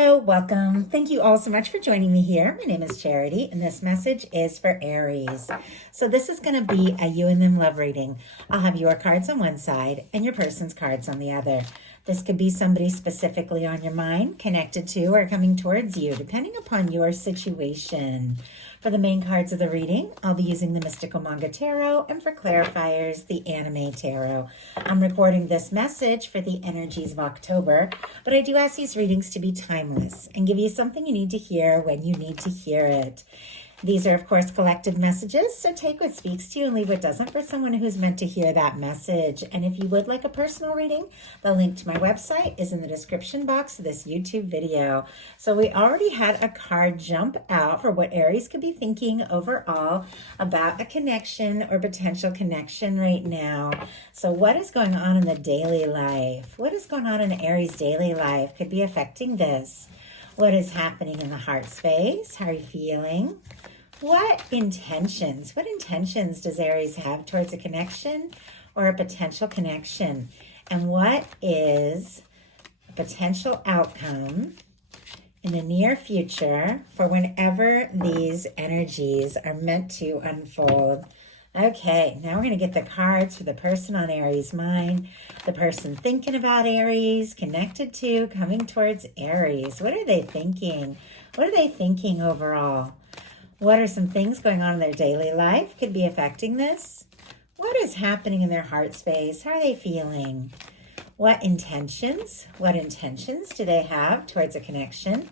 Hello, welcome. Thank you all so much for joining me here. My name is Charity, and this message is for Aries. So this is going to be a you and them love reading. I'll have your cards on one side and your person's cards on the other. This could be somebody specifically on your mind, connected to, or coming towards you, depending upon your situation. For the main cards of the reading, I'll be using the Mystical Manga Tarot, and for clarifiers, the Anime Tarot. I'm recording this message for the energies of October, but I do ask these readings to be timeless and give you something you need to hear when you need to hear it. These are, of course, collective messages, so take what speaks to you and leave what doesn't for someone who's meant to hear that message. And if you would like a personal reading, the link to my website is in the description box of this YouTube video. So we already had a card jump out for what Aries could be thinking overall about a connection or potential connection right now. So what is going on in the daily life? What is going on in Aries' daily life could be affecting this? What is happening in the heart space? How are you feeling? What intentions does Aries have towards a connection or a potential connection? And what is a potential outcome in the near future for whenever these energies are meant to unfold? Okay, now we're going to get the cards for the person on Aries' mind, the person thinking about Aries, connected to, coming towards Aries. What are they thinking? What are they thinking overall? What are some things going on in their daily life could be affecting this? What is happening in their heart space? How are they feeling? What intentions do they have towards a connection?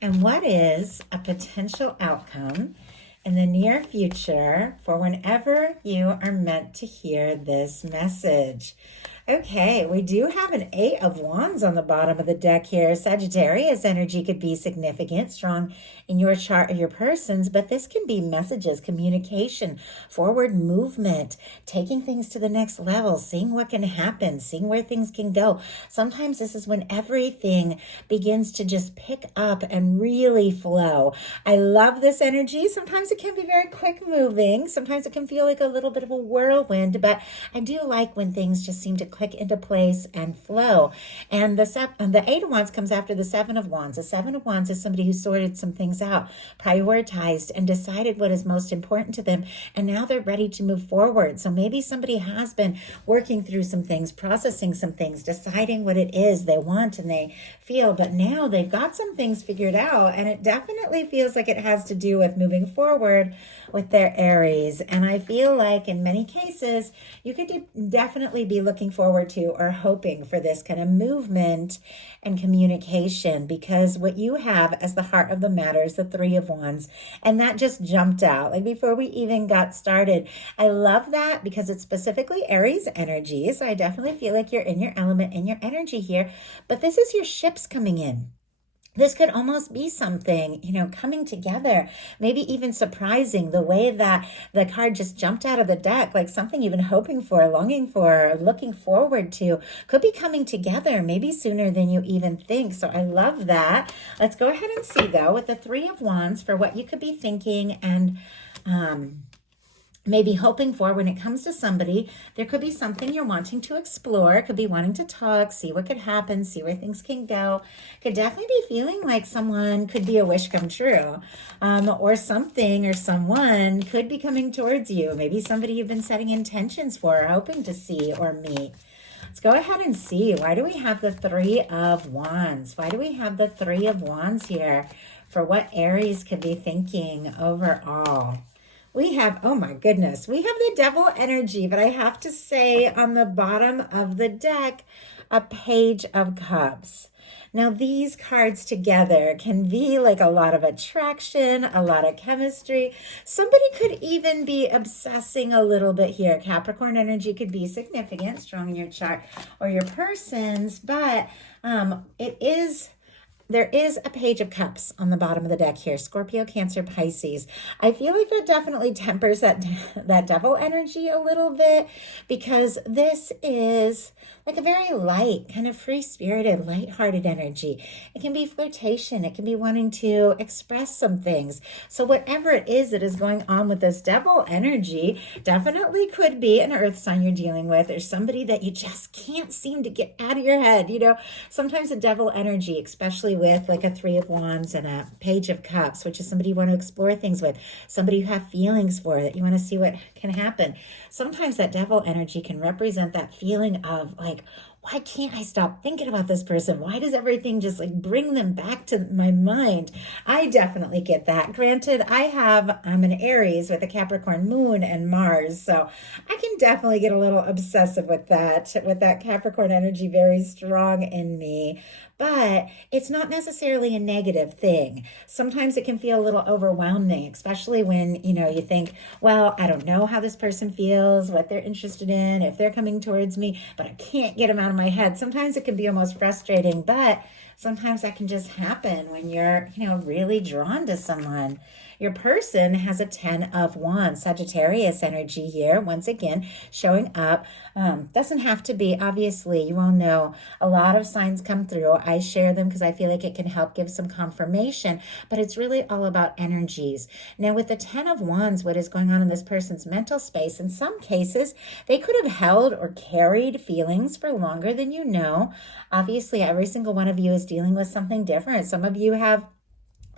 And what is a potential outcome in the near future for whenever you are meant to hear this message? Okay, we do have an 8 of Wands on the bottom of the deck here. Sagittarius energy could be significant, strong in your chart or your person's, but this can be messages, communication, forward movement, taking things to the next level, seeing what can happen, seeing where things can go. Sometimes this is when everything begins to just pick up and really flow. I love this energy. Sometimes it can be very quick moving. Sometimes it can feel like a little bit of a whirlwind, but I do like when things just seem to click into place and flow. And the 8 of Wands comes after the 7 of Wands. The 7 of Wands is somebody who sorted some things out, prioritized, and decided what is most important to them. And now they're ready to move forward. So maybe somebody has been working through some things, processing some things, deciding what it is they want and they feel, but now they've got some things figured out. And it definitely feels like it has to do with moving forward with their Aries. And I feel like in many cases, you could definitely be looking forward to or hoping for this kind of movement and communication, because what you have as the heart of the matter is the 3 of Wands, and that just jumped out like before we even got started. I love that because it's specifically Aries energy, so I definitely feel like you're in your element, in your energy here, but this is your ships coming in. This could almost be something, coming together, maybe even surprising the way that the card just jumped out of the deck, like something you've been hoping for, longing for, looking forward to, could be coming together, maybe sooner than you even think. So I love that. Let's go ahead and see, though, with the 3 of Wands for what you could be thinking and maybe hoping for when it comes to somebody. There could be something you're wanting to explore, could be wanting to talk, see what could happen, see where things can go. Could definitely be feeling like someone could be a wish come true, or something or someone could be coming towards you. Maybe somebody you've been setting intentions for, or hoping to see or meet. Let's go ahead and see. Why do we have the 3 of Wands? Why do we have the 3 of Wands here for what Aries could be thinking overall? We have, oh my goodness, we have the Devil energy, but I have to say on the bottom of the deck, a Page of Cups. Now these cards together can be like a lot of attraction, a lot of chemistry. Somebody could even be obsessing a little bit here. Capricorn energy could be significant, strong in your chart or your person's, but there is a Page of Cups on the bottom of the deck here. Scorpio, Cancer, Pisces. I feel like that definitely tempers that Devil energy a little bit, because this is like a very light, kind of free-spirited, light-hearted energy. It can be flirtation. It can be wanting to express some things. So whatever it is that is going on with this Devil energy definitely could be an earth sign you're dealing with, or somebody that you just can't seem to get out of your head. Sometimes the Devil energy, especially somebody with like a Three of Wands and a Page of Cups, which is somebody you want to explore things with, somebody you have feelings for, that you want to see what can happen. Sometimes that Devil energy can represent that feeling of like, why can't I stop thinking about this person? Why does everything just like bring them back to my mind? I definitely get that. Granted, I'm an Aries with a Capricorn moon and Mars, so I can definitely get a little obsessive with that Capricorn energy very strong in me. But it's not necessarily a negative thing. Sometimes it can feel a little overwhelming, especially when, you think, well, I don't know how this person feels, what they're interested in, if they're coming towards me, but I can't get them out of my head. Sometimes it can be almost frustrating, but sometimes that can just happen when you're, really drawn to someone. Your person has a 10 of Wands, Sagittarius energy here, once again, showing up. Doesn't have to be, obviously, you all know a lot of signs come through. I share them because I feel like it can help give some confirmation, but it's really all about energies. Now, with the 10 of Wands, what is going on in this person's mental space, in some cases, they could have held or carried feelings for longer than you know. Obviously, every single one of you is dealing with something different. Some of you have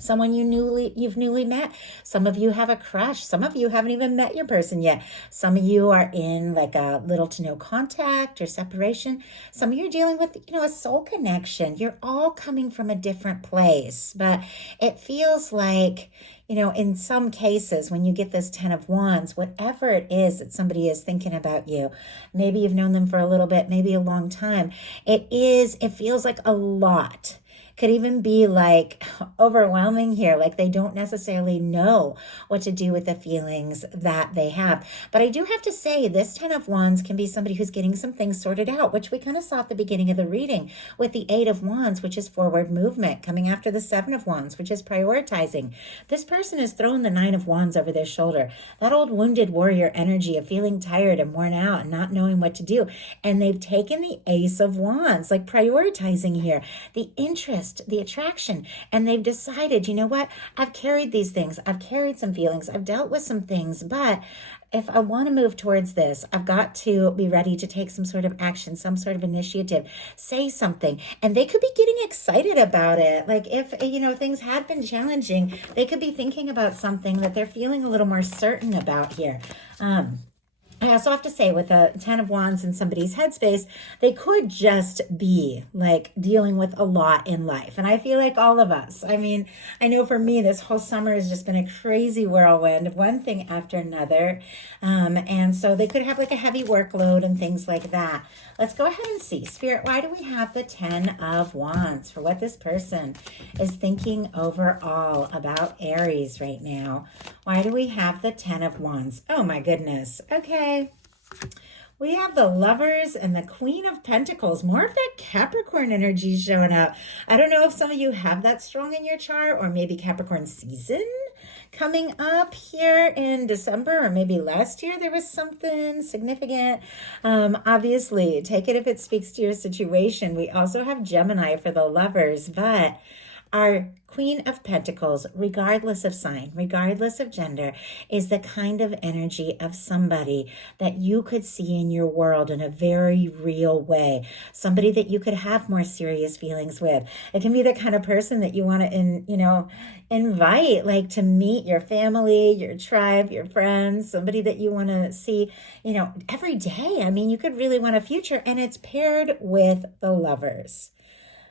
someone you've newly met. Some of you have a crush. Some of you haven't even met your person yet. Some of you are in like a little to no contact or separation. Some of you are dealing with, a soul connection. You're all coming from a different place, but it feels like, in some cases, when you get this 10 of Wands, whatever it is that somebody is thinking about you, maybe you've known them for a little bit, maybe a long time. It feels like a lot. Could even be like overwhelming here, like they don't necessarily know what to do with the feelings that they have. But I do have to say, this 10 of Wands can be somebody who's getting some things sorted out, which we kind of saw at the beginning of the reading with the 8 of Wands, which is forward movement, coming after the 7 of Wands, which is prioritizing. This person is throwing the 9 of Wands over their shoulder, that old wounded warrior energy of feeling tired and worn out and not knowing what to do. And they've taken the Ace of Wands, like prioritizing here, the interest, the attraction, and they've decided, you know what, I've carried these things, I've carried some feelings, I've dealt with some things, but if I want to move towards this, I've got to be ready to take some sort of action, some sort of initiative, say something. And they could be getting excited about it. Like if, things had been challenging, they could be thinking about something that they're feeling a little more certain about here. I also have to say, with a 10 of Wands in somebody's headspace, they could just be like dealing with a lot in life. And I feel like all of us, I know for me, this whole summer has just been a crazy whirlwind of one thing after another. And so they could have like a heavy workload and things like that. Let's go ahead and see. Spirit, why do we have the 10 of Wands for what this person is thinking overall about Aries right now? Why do we have the 10 of Wands? Oh my goodness. Okay. We have the Lovers and the Queen of Pentacles. More of that Capricorn energy showing up. I don't know if some of you have that strong in your chart, or maybe Capricorn season coming up here in December, or maybe last year there was something significant. Obviously, take it if it speaks to your situation. We also have Gemini for the Lovers, but our Queen of Pentacles, regardless of sign, regardless of gender, is the kind of energy of somebody that you could see in your world in a very real way. Somebody that you could have more serious feelings with. It can be the kind of person that you want to, invite, like to meet your family, your tribe, your friends, somebody that you want to see, every day. You could really want a future, and it's paired with the Lovers.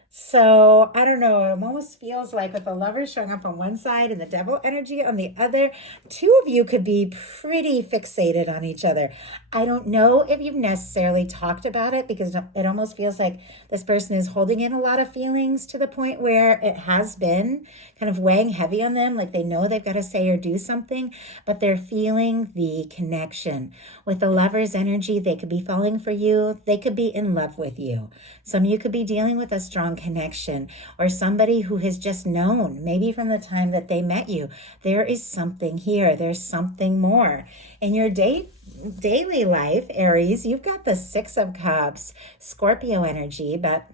So I don't know, it almost feels like with the Lovers showing up on one side and the Devil energy on the other, two of you could be pretty fixated on each other. I don't know if you've necessarily talked about it, because it almost feels like this person is holding in a lot of feelings to the point where it has been kind of weighing heavy on them, like they know they've got to say or do something, but they're feeling the connection. With the Lovers energy, they could be falling for you, they could be in love with you. Some of you could be dealing with a strong connection, or somebody who has just known, maybe from the time that they met you, there is something here, there's something more. In your daily life, Aries, you've got the 6 of Cups, Scorpio energy, but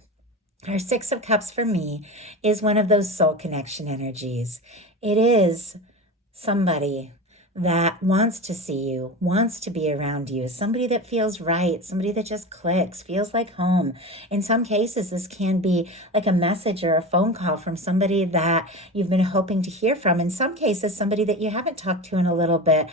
our 6 of Cups for me is one of those soul connection energies. It is somebody that wants to see you, wants to be around you, somebody that feels right, somebody that just clicks, feels like home. In some cases, this can be like a message or a phone call from somebody that you've been hoping to hear from. In some cases, somebody that you haven't talked to in a little bit.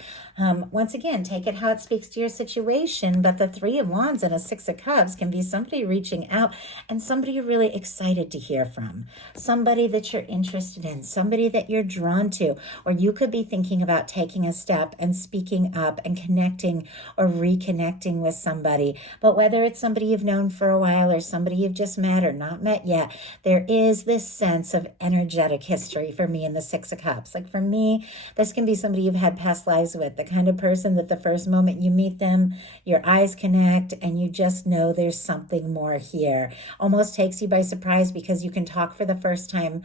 Once again, take it how it speaks to your situation, but the Three of Wands and a Six of Cups can be somebody reaching out and somebody you're really excited to hear from, somebody that you're interested in, somebody that you're drawn to, or you could be thinking about taking a step and speaking up and connecting or reconnecting with somebody. But whether it's somebody you've known for a while or somebody you've just met or not met yet, there is this sense of energetic history for me in the Six of Cups. Like for me, this can be somebody you've had past lives with, the kind of person that the first moment you meet them, your eyes connect and you just know there's something more here. Almost takes you by surprise because you can talk for the first time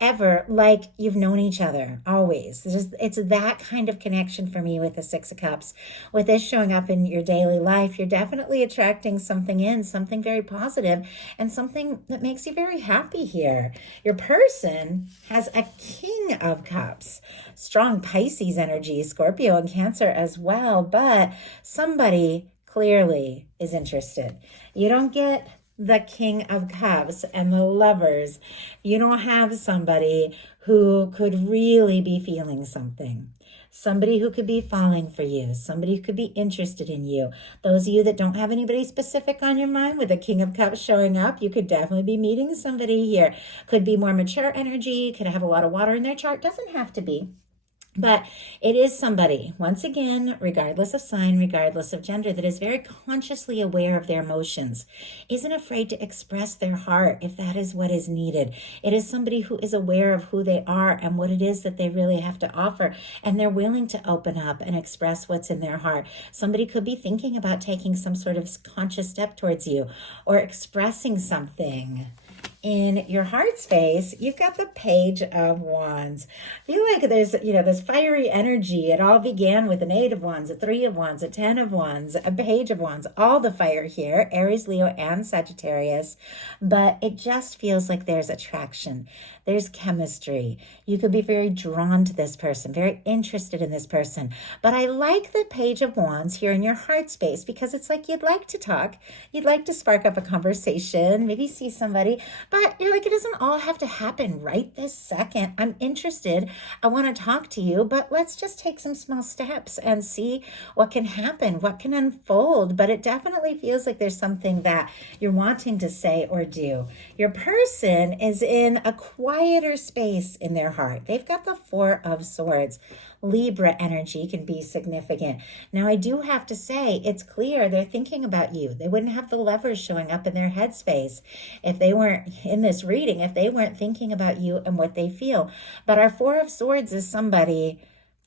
ever like you've known each other always. It's that kind of connection for me with the Six of Cups. With this showing up in your daily life, you're definitely attracting something in, something very positive and something that makes you very happy here. Your person has a King of Cups, strong Pisces energy, Scorpio and Cancer as well, but somebody clearly is interested. You don't get the King of Cups and the Lovers. You don't have somebody who could really be feeling something. Somebody who could be falling for you. Somebody who could be interested in you. Those of you that don't have anybody specific on your mind with the King of Cups showing up, you could definitely be meeting somebody here. Could be more mature energy, could have a lot of water in their chart. Doesn't have to be. But it is somebody, once again, regardless of sign, regardless of gender, that is very consciously aware of their emotions, isn't afraid to express their heart if that is what is needed. It is somebody who is aware of who they are and what it is that they really have to offer, and they're willing to open up and express what's in their heart. Somebody could be thinking about taking some sort of conscious step towards you or expressing something. In your heart space, you've got the Page of Wands. I feel like there's, this fiery energy. It all began with an 8 of Wands, a 3 of Wands, a 10 of Wands, a Page of Wands, all the fire here, Aries, Leo, and Sagittarius. But it just feels like there's attraction. There's chemistry. You could be very drawn to this person, very interested in this person. But I like the Page of Wands here in your heart space because it's like you'd like to talk. You'd like to spark up a conversation, maybe see somebody. But you're like, it doesn't all have to happen right this second. I'm interested. I want to talk to you, but let's just take some small steps and see what can happen, what can unfold. But it definitely feels like there's something that you're wanting to say or do. Your person is in a quieter space in their heart. They've got the 4 of Swords. Libra energy can be significant. Now, I do have to say, it's clear they're thinking about you. They wouldn't have the Lovers showing up in their headspace if they weren't in this reading, if they weren't thinking about you and what they feel. But our 4 of Swords is somebody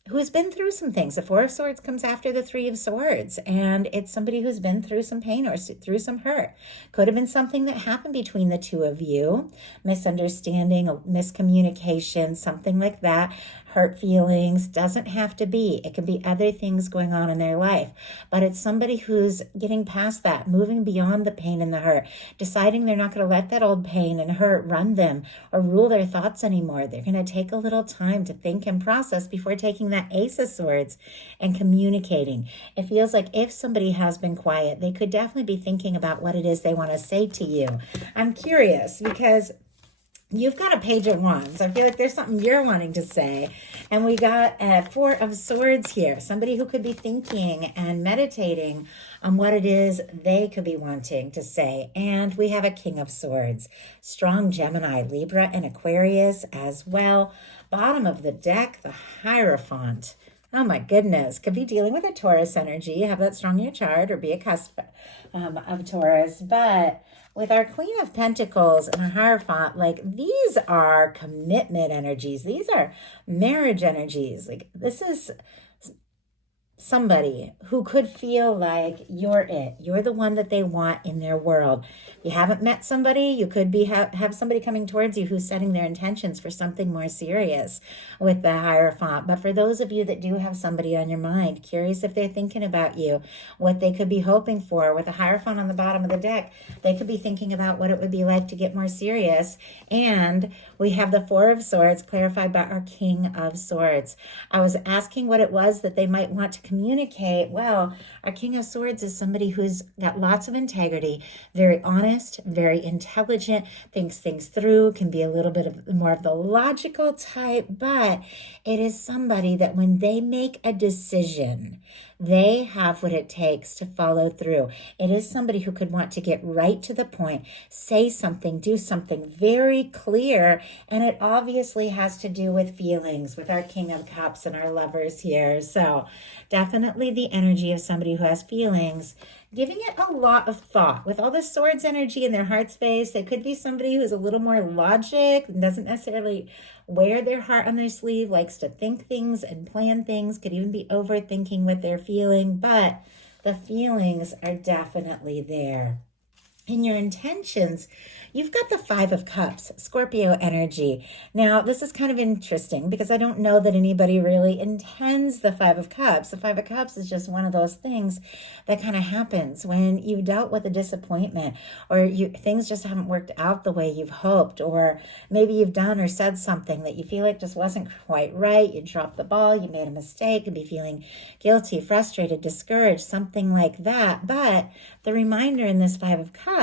who's been through some things. The 4 of Swords comes after the 3 of Swords, and it's somebody who's been through some pain or through some hurt. Could have been something that happened between the two of you, misunderstanding, miscommunication, something like that. Hurt feelings, doesn't have to be. It can be other things going on in their life. But it's somebody who's getting past that, moving beyond the pain and the hurt, deciding they're not going to let that old pain and hurt run them or rule their thoughts anymore. They're going to take a little time to think and process before taking that Ace of Swords and communicating. It feels like if somebody has been quiet, they could definitely be thinking about what it is they want to say to you. I'm curious because you've got a Page of Wands. I feel like there's something you're wanting to say. And we got a 4 of Swords here. Somebody who could be thinking and meditating on what it is they could be wanting to say. And we have a King of Swords. Strong Gemini, Libra, and Aquarius as well. Bottom of the deck, the Hierophant. Oh my goodness. Could be dealing with a Taurus energy. Have that strong in your chart or be a cusp of Taurus. But with our Queen of Pentacles and a Hierophant, like these are commitment energies. These are marriage energies. Like this is somebody who could feel like you're it. You're the one that they want in their world. If you haven't met somebody, you could be have somebody coming towards you who's setting their intentions for something more serious with the Hierophant. But for those of you that do have somebody on your mind, curious if they're thinking about you, what they could be hoping for. With the Hierophant on the bottom of the deck, they could be thinking about what it would be like to get more serious. And we have the Four of Swords clarified by our King of Swords. I was asking what it was that they might want to communicate. Well, our King of Swords is somebody who's got lots of integrity, very honest, very intelligent, thinks things through, can be a little bit of more of the logical type, but it is somebody that when they make a decision, they have what it takes to follow through. It is somebody who could want to get right to the point, say something, do something very clear, and it obviously has to do with feelings, with our King of Cups and our lovers here. So definitely the energy of somebody who has feelings, giving it a lot of thought. With all the swords energy in their heart space, it could be somebody who's a little more logic and doesn't necessarily wear their heart on their sleeve, likes to think things and plan things, could even be overthinking with their feeling, but the feelings are definitely there. In your intentions, you've got the Five of Cups, Scorpio energy. Now, this is kind of interesting because I don't know that anybody really intends the Five of Cups. The Five of Cups is just one of those things that kind of happens when you've dealt with a disappointment, or things just haven't worked out the way you've hoped, or maybe you've done or said something that you feel like just wasn't quite right. You dropped the ball, you made a mistake, and be feeling guilty, frustrated, discouraged, something like that. But the reminder in this Five of Cups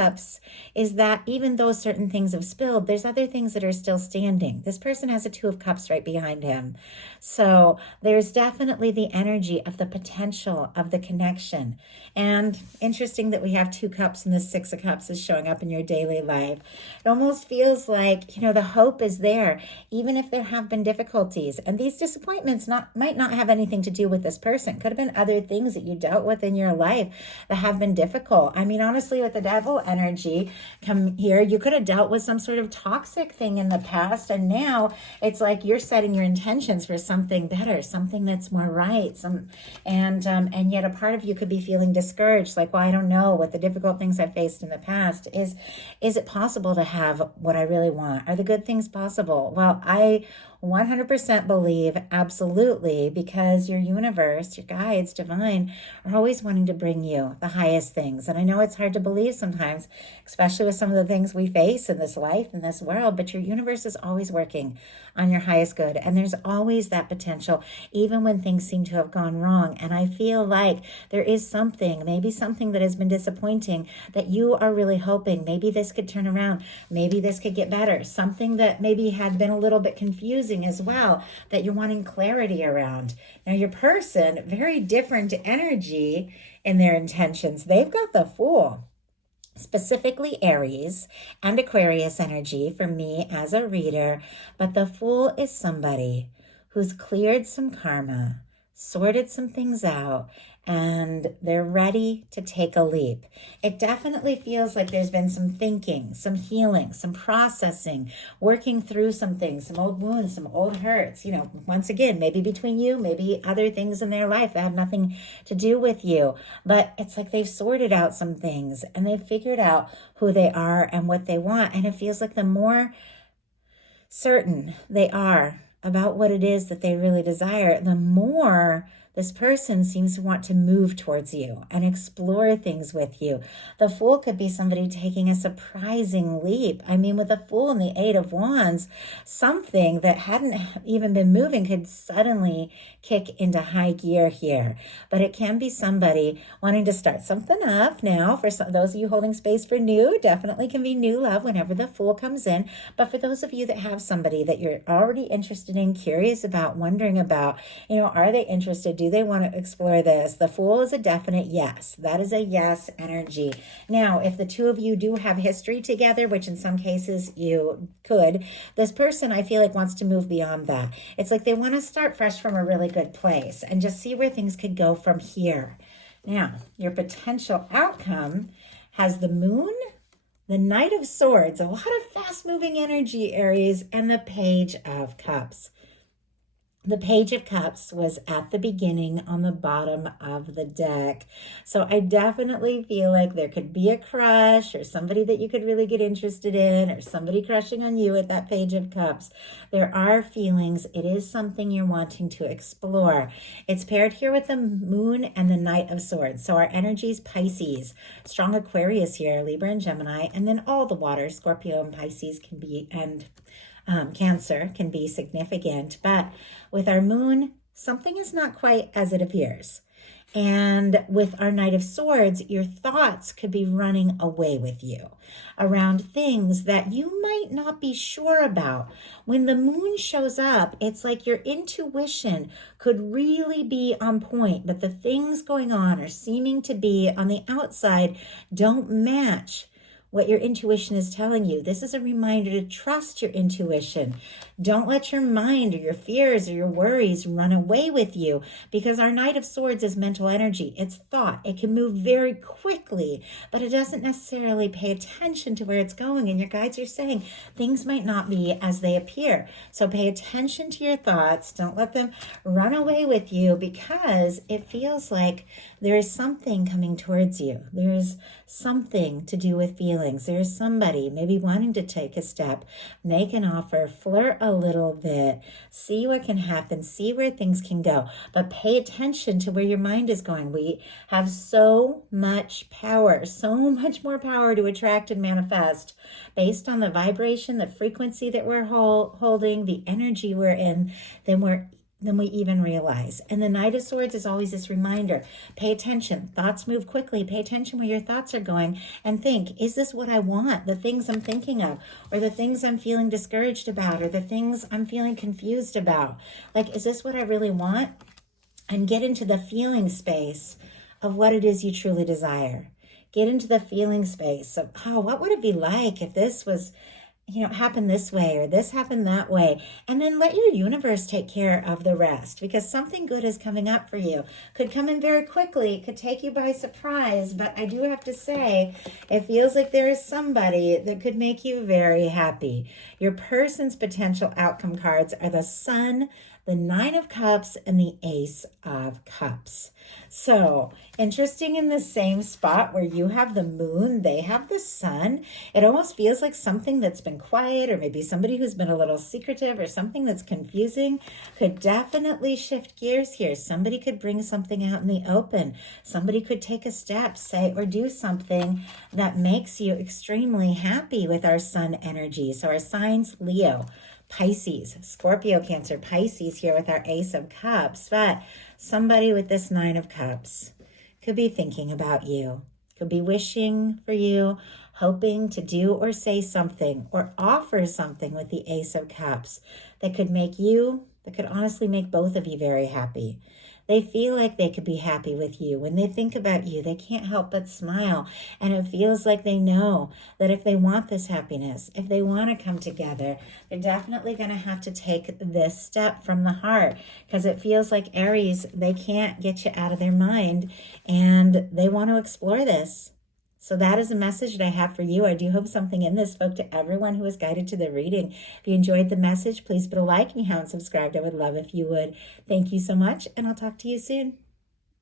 is that even though certain things have spilled, there's other things that are still standing. This person has a Two of Cups right behind him. So there's definitely the energy of the potential of the connection. And interesting that we have two cups and the Six of Cups is showing up in your daily life. It almost feels like, the hope is there, even if there have been difficulties. And these disappointments might not have anything to do with this person. Could have been other things that you dealt with in your life that have been difficult. I mean, honestly, with the Devil energy come here, you could have dealt with some sort of toxic thing in the past, and now it's like you're setting your intentions for something better, something that's more right. And yet a part of you could be feeling discouraged, like, well, I don't know, with the difficult things I faced in the past, is it possible to have what I really want? Are the good things possible? Well, I 100% believe absolutely, because your universe, your guides, divine, are always wanting to bring you the highest things. And I know it's hard to believe sometimes, especially with some of the things we face in this life, in this world, but your universe is always working on your highest good. And there's always that potential, even when things seem to have gone wrong. And I feel like there is something, maybe something that has been disappointing, that you are really hoping maybe this could turn around. Maybe this could get better. Something that maybe had been a little bit confusing as well, that you're wanting clarity around. Now, your person, very different energy in their intentions. They've got the Fool, specifically Aries and Aquarius energy for me as a reader. But the Fool is somebody who's cleared some karma, sorted some things out, and they're ready to take a leap. It definitely feels like there's been some thinking, some healing, some processing, working through some things, some old wounds, some old hurts, once again, maybe between you, maybe other things in their life that have nothing to do with you. But it's like they've sorted out some things and they've figured out who they are and what they want. And it feels like the more certain they are about what it is that they really desire, the more this person seems to want to move towards you and explore things with you. The Fool could be somebody taking a surprising leap. I mean, with the Fool and the Eight of Wands, something that hadn't even been moving could suddenly kick into high gear here. But it can be somebody wanting to start something up now. For those of you holding space for new, definitely can be new love whenever the Fool comes in. But for those of you that have somebody that you're already interested in, curious about, wondering about, are they interested? Do they want to explore this? The Fool is a definite yes. That is a yes energy. Now, if the two of you do have history together, which in some cases you could, this person I feel like wants to move beyond that. It's like they want to start fresh from a really good place and just see where things could go from here. Now, your potential outcome has the Moon, the Knight of Swords, a lot of fast-moving energy, Aries, and the Page of Cups. The Page of Cups was at the beginning on the bottom of the deck. So I definitely feel like there could be a crush or somebody that you could really get interested in or somebody crushing on you at that Page of Cups. There are feelings. It is something you're wanting to explore. It's paired here with the Moon and the Knight of Swords. So our energies, Pisces, strong Aquarius here, Libra and Gemini, and then all the water, Scorpio and Pisces can be, and Cancer can be significant, but with our moon, something is not quite as it appears. And with our Knight of Swords, your thoughts could be running away with you around things that you might not be sure about. When the moon shows up, it's like your intuition could really be on point, but the things going on or seeming to be on the outside don't match what your intuition is telling you. This is a reminder to trust your intuition. Don't let your mind or your fears or your worries run away with you, because our Knight of Swords is mental energy. It's thought. It can move very quickly, but it doesn't necessarily pay attention to where it's going. And your guides are saying things might not be as they appear. So pay attention to your thoughts. Don't let them run away with you, because it feels like there is something coming towards you. There's something to do with feelings. There's somebody maybe wanting to take a step, make an offer, flirt a little bit, see what can happen, see where things can go. But pay attention to where your mind is going. We have so much power, so much more power to attract and manifest based on the vibration, the frequency that we're holding, the energy we're in, than we even realize. And the Knight of Swords is always this reminder. Pay attention. Thoughts move quickly. Pay attention where your thoughts are going and think, is this what I want? The things I'm thinking of, or the things I'm feeling discouraged about, or the things I'm feeling confused about. Like, is this what I really want? And get into the feeling space of what it is you truly desire. Get into the feeling space of, oh, what would it be like if this was, happen this way or this happened that way. And then let your universe take care of the rest, because something good is coming up for you. Could come in very quickly, could take you by surprise. But I do have to say, it feels like there is somebody that could make you very happy. Your person's potential outcome cards are the Sun, the Nine of Cups, and the Ace of Cups. So interesting, in the same spot where you have the moon, they have the sun. It almost feels like something that's been quiet, or maybe somebody who's been a little secretive, or something that's confusing could definitely shift gears here. Somebody could bring something out in the open. Somebody could take a step, say, or do something that makes you extremely happy with our sun energy. So our signs, Leo, Pisces, Scorpio, Cancer, Pisces here with our Ace of Cups. But somebody with this Nine of Cups could be thinking about you, could be wishing for you, hoping to do or say something or offer something with the Ace of Cups that could make you, that could honestly make both of you very happy. They feel like they could be happy with you. When they think about you, they can't help but smile. And it feels like they know that if they want this happiness, if they want to come together, they're definitely going to have to take this step from the heart, because it feels like Aries, they can't get you out of their mind and they want to explore this. So that is a message that I have for you. I do hope something in this spoke to everyone who was guided to the reading. If you enjoyed the message, please put a like. If you haven't subscribed, I would love if you would. Thank you so much, and I'll talk to you soon.